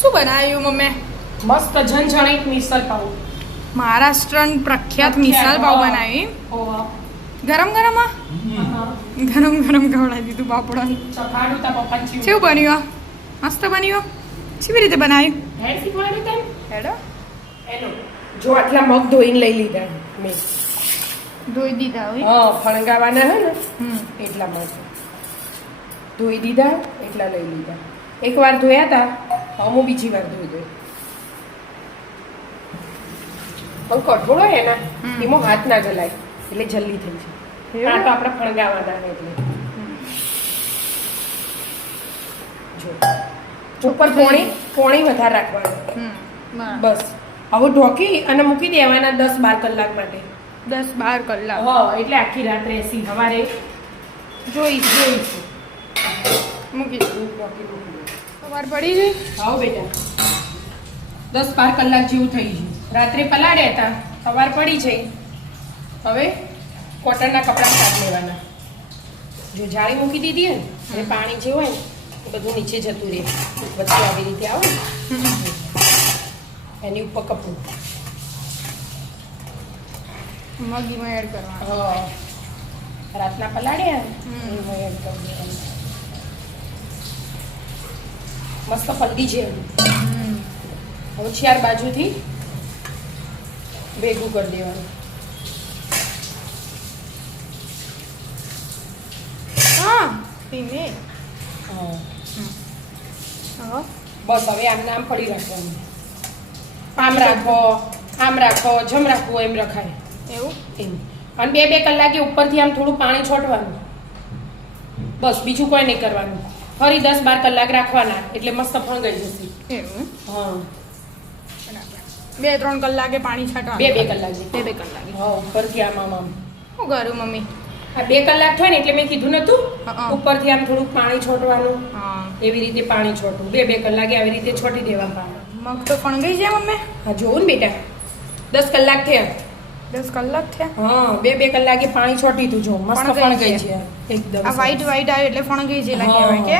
શું બનાવ્યું મમ્મી? મસ્ત ઝણઝણીત મિસળ પાવ. મહારાષ્ટ્રન પ્રખ્યાત મિસળ પાવ બનાવી. ગરમ ગરમ ગરમ ગરમ ખવડાવી દીધું પાપડ. ચખાડું તા પપ્પા ચીવ. કેવું બન્યું? મસ્ત બન્યું. કેવી રીતે બનાવ્યું? હેડ શીખવાડ્યું તેમ? હેડો એનો જો આટલા મગ ધોઈને લઈ લીધા મેં. ધોઈ દીધા હોય. ફણગાવાના હે ને એટલા મગ ધોઈ દીધા, એટલા લઈ લીધા. એકવાર ધોયા હતા, હું બીજી વાર ધોઈ દઉં. પણ કઠોળ હોય ને એમાં હાથ ના જલાય એટલે જલ્દી થઈ જાય. આ તો આપણે ફણગાવાના ને એટલે જો ઉપર પોણી વધારે રાખવાનું. બસ હવે ઢોકી અને મૂકી દેવાના 10-12 કલાક માટે. 10-12 કલાક. એટલે આખી રાત રહેશી. સવારે જોઈશું મૂકી દઉં. સવાર પડી ગઈ. હા બેટા 10-12 કલાક જેવું થઈ ગયું. રાત્રે પલાળ્યા હતા, સવાર પડી જઈ. હવે કોટનના કપડાં કાઢી લેવાના. જો જાળી મૂકી દીધી ને એટલે પાણી જે હોય ને એ બધું નીચે જતું રહે. વચ્ચે આવી રીતે આવે એની ઉપર કપડું મગીમાં એડ કરવાનું. રાતના પલાળ્યા એમાં એડ કરી દેવાનું. મસ્ત પલળી છે. હવે ચાર બાજુથી ભેગું કરી દેવાનું. ધીમે. બસ હવે આમને આમ ફળી રાખવાનું. આમ રાખો, આમ રાખો, જમ રાખવું એમ રખાય એવું એમ. અને 2-2 કલાકે ઉપરથી આમ થોડું પાણી છોટવાનું. બસ બીજું કોઈ નહીં કરવાનું. ફરી 10-12 કલાક રાખવાના એટલે મસ્ત ફણગાઈ જશે. એવું. 2-3 કલાકે પાણી છાંટવાનું. 2-2 કલાકે. 2-2 કલાકે. ઉપરથી આમ આમ આમ. શું કરું મમ્મી? આ 2 કલાક થાય ને એટલે મેં કીધું નતું ઉપરથી આમ થોડુંક પાણી છોટવાનું. એવી રીતે પાણી છોટવું. 2-2 કલાકે આવી રીતે છોટી દેવાનું પાણી. મગ તો ફણગાઈ જાય મમ્મી. હા જોવું ને બેટા 10 કલાક થયા. 10 કલાક થયા. 2-2 કલાકે પાણી છોટી તું જો મસ્ત ફણગાઈ છે એકદમ. આ વ્હાઈટ વ્હાઈટ આવે એટલે ફણગાઈ જેલા કહેવાય કે.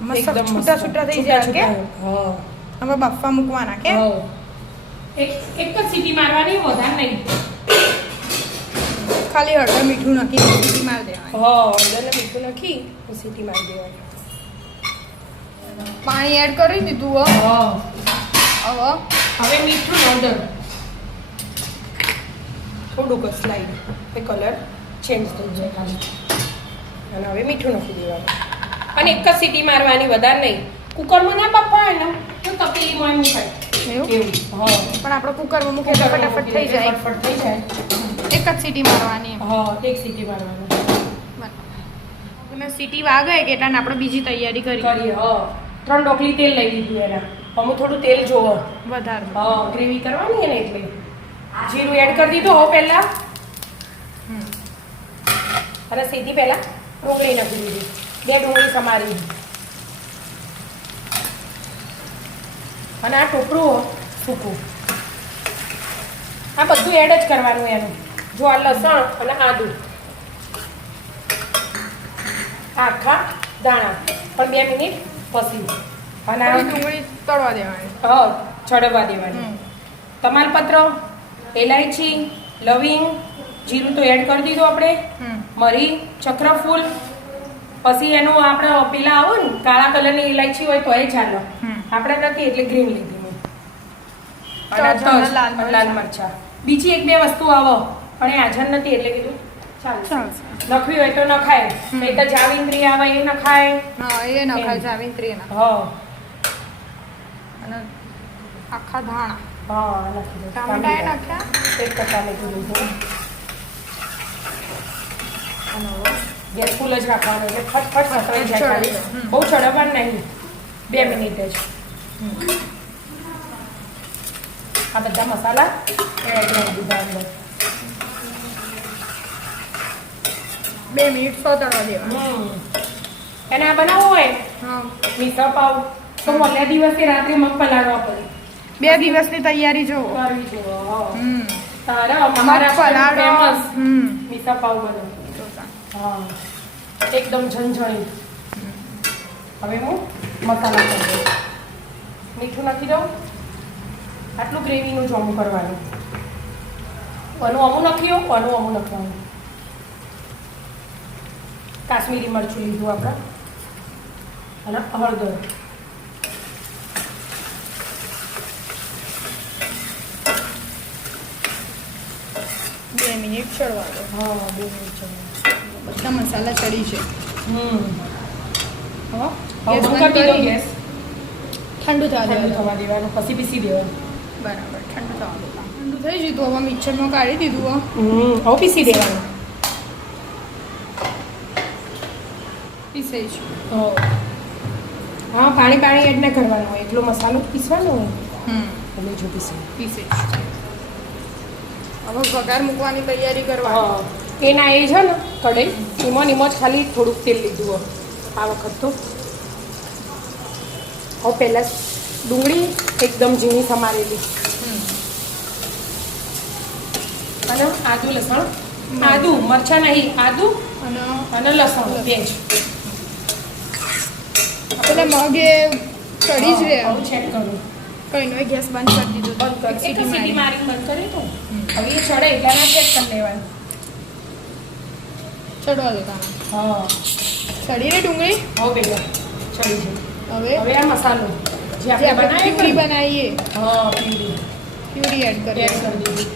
મસ્ત છૂટા છૂટા થઈ જાય કે. હવે બાફવા મૂકવાના કે. એક જ સીટી મારવાની, વધારે નહીં. ખાલી હળદર મીઠું નાખી સીટી મારી દેવાની. હળદર ને મીઠું નાખી સીટી મારી દેવાની. પાણી એડ કરી દીધું. હવે મીઠું હળદર થોડુંક સ્લાઈડ એ કલર ચેન્જ થઈ જાય ખાલી. અને હવે મીઠું નાખી દેવાનું અને એક જ સીટી મારવાની, વધારે નહીં. કુકરમાં ના બાફવા ને તો તપેલીમાં એમ થાય એવું. પણ આપણે કુકરમાં મૂકીએ તો ફટાફટ થઈ જાય. ફટાફટ થઈ જાય. એક જ સીટી મારવાની. એક સીટી મારવાની. સીટી વાગે કે એટલે આપણે બીજી તૈયારી કરી. 3 ડોકલી તેલ લઈ લીધું એના. અમુક થોડું તેલ જોવો વધારે. ગ્રેવી કરવાની ને એટલે જીરું એડ કરી દીધું હવે પહેલા. અને સીધી પહેલા ડુંગળી નાખી દીધી. 2 ડુંગળી સમારી. અને આ ટોપરું સૂકું. આ બધું એડ જ કરવાનું એનું. જો આ લસણ અને આદુ, આખા દાણા પણ 2 મિનિટ પછી. અને આ ડુંગળી તળવા દેવાની. ચડવા દેવાની. તમાલપત્ર, એલાયચી, લવિંગ, જીરું તો એડ કરી દીધું આપણે. મરી, ચક્રફૂલ. પછી એનું આપણે પેલા આવો ને કાળા કલરની ઇલાયચી હોય તો એ ચાલો. આપણે નથી એટલે ગ્રીન લીધી. લાલ મરચા. બીજી 1-2 વસ્તુ આવો પણ એ હાજર નથી એટલે કીધું ચાલો. નખવી હોય તો નખાય. નહીં તો જાવિત્રી આવે એ નખાય. એ નખાય જાવિત્રી ના. અને આખા ધાણા. ટામેટા એ નાખ્યા. 1 ટામેટું લીધું. ગેસ ફૂલ જ રાખવાનો એટલે ફટફટ સતરાઈ જાય ખાલી. બહુ ચડવાનું નહીં. 2 મિનિટ જ. આ બધા મસાલા એડ કરી દીધા અંદર. 2 મિનિટ તળવા દેવાનું. એને આ બનાવવું હોય મિસળ પાવ તો ઓલા દિવસે રાત્રે મગ પલાળવા પડે. 2 દિવસની તૈયારી જો કરવી જુઓ. તારા મહારાષ્ટ્ર ફેમસ મિસળ પાવ બને. એકદમ ઝણઝણી. હવે હું મસાલા કરી દઉં. મીઠું નાખી દઉં. આટલું ગ્રેવીનું જ અમું કરવાનું. આનું અમું નાખ્યું, આનું અમું નાખવાનું. કાશ્મીરી મરચું લીધું આપણે અને હળદર. 2 મિનિટ ચડવા દો. હા 2 મિનિટ ચડવા. બધા મસાલા ચડી છે. હા ગેસ બંધ બંધ કરી દો. કરી. ગેસ ઠંડુ થવા ઠંડુ દેવાનું. થવા દેવાનું, પછી પીસી દેવાનું. બરાબર, ઠંડુ થવા દેવાનું. ઠંડુ થઈ ગયું તો હવે મિક્સરમાં કાઢી દીધું. હવે પીસી દેવાનું. પીસાઈ છે. હા પાણી એડ ના કરવાનું હોય, એટલો મસાલો પીસવાનો હોય. એટલે જો પીસી પીસે છે. હવે વઘાર મૂકવાની તૈયારી કરવા. એના એ છે ને કઢાઈ એમાં જ ખાલી થોડુંક તેલ લીધું હોય આ વખત તો. હવે પહેલાં ડુંગળી એકદમ ઝીણી સમારેલી અને આદુ લસણ, આદુ મરચાં નહીં, આદુ અને લસણ બે જ. પેલા મગ એ ચડી જ રહ્યા. હું ચેક કરું. કઈ નો ગેસ બંધ કરી દીધો. બંધ કરી સીટી મારી બંધ કરી તો હવે એ ચડે એટલાના ચેક કરી લેવાનું. ચડવા દો તાને. હા ચડી રે ડુંગળી. હવે બેટા ચડી જાય. હવે આ મસાલો જે આપણે આપણે પ્યુરી બનાવીએ બનાવીએ હા પ્યુરી પ્યુરી એડ એડ કરીએ. કરી દીધી.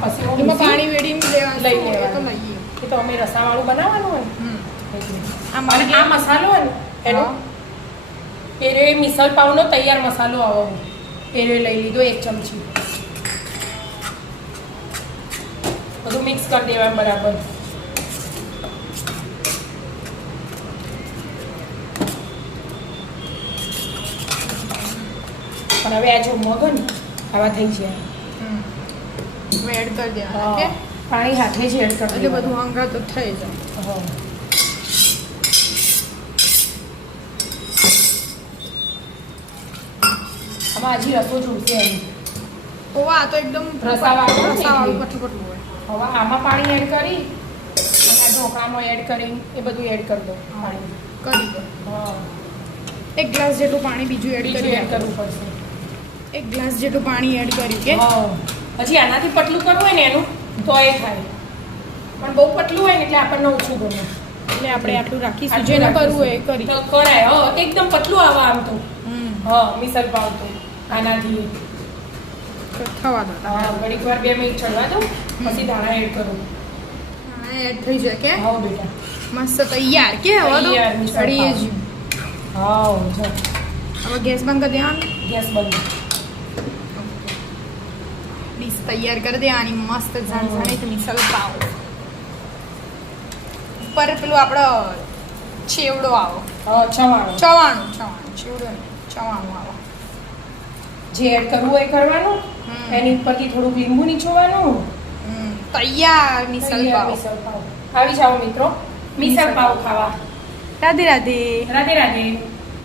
પછી એમાં પાણી વેડીને લેવાનું. લઈ એ તો લેવાનું. લઈએ. એ તો અમે રસાવાળું બનાવવાનું હોય એટલે. આમાં અને આ મસાલો હોય ને એનો એરે મિસળ પાવનો તૈયાર મસાલો આવો એરે લઈ લીધો 1 ચમચી. બધું મિક્સ કરી દેવાનું બરાબર. પણ હવે આ જો મગ ને આવા થઈ જાય. હવે એડ કરી દેવાનું. હા. ઓકે, પાણી હાથે જ એડ કરી એટલે દેવાનું. બધું હંગા તો થઈ જાય. હા. આમાં હજી રસો જોઈશે એમ. ઓવા આ તો એકદમ રસાવાળું હોય ને રસાવાળું એટલે. કઠું હોય. હવે આમાં પાણી એડ કરી અને આ ઢોકળામાં એડ કરી એ બધું એડ કરી દો પાણી. કરી દો. હા 1 ગ્લાસ જેટલું પાણી બીજું એડ બીજું કરી એડ કરવું પડશે. 1 ગ્લાસ જેટલું પાણી એડ કર્યું કે હા પછી આનાથી પતલું કરવું હોય ને એનું તો એ થાય, પણ બહુ પતલું હોય ને એટલે આપણને ઓછું ગમે. એટલે આપણે આટલું રાખીશું. આટલું જેને કરવું રાખીશું. હોય એ કરી. તો કરાય. હા એકદમ પતલું આવે આમ તો. હા મિસળ પાવ તો આનાથી. તો થવા દો. હા ઘડીક વાર 2 મિનિટ ચડવા દો પછી દાણા એડ કરું. હા એડ થઈ જાય કે હા બેટા મસ્ત તૈયાર કે હવે તો તૈયાર મિસળ ચડીએ પાવ. જ. હા જો હવે ગેસ બંધ કરી દેવાનું. ગેસ બંધ. ડીશ તૈયાર કરી દેવાની મસ્ત ઝણઝણીત મિસળ પાવ. ઉપર પેલું આપણો છેવડો આવો. હા ચવાણું ચવાણું છેવડો નહીં, ચવાણું આવો. જે એડ કરવું હોય એ કરવાનું. એની ઉપરથી થોડુંક લીંબુ નીચોવાનું. તૈયાર મિસળ તૈયાર પાવ. મિસળ પાવ. આવી જાઓ મિત્રો મિસળ પાવ ખાવા. રાધે રાધે. રાધે રાધે.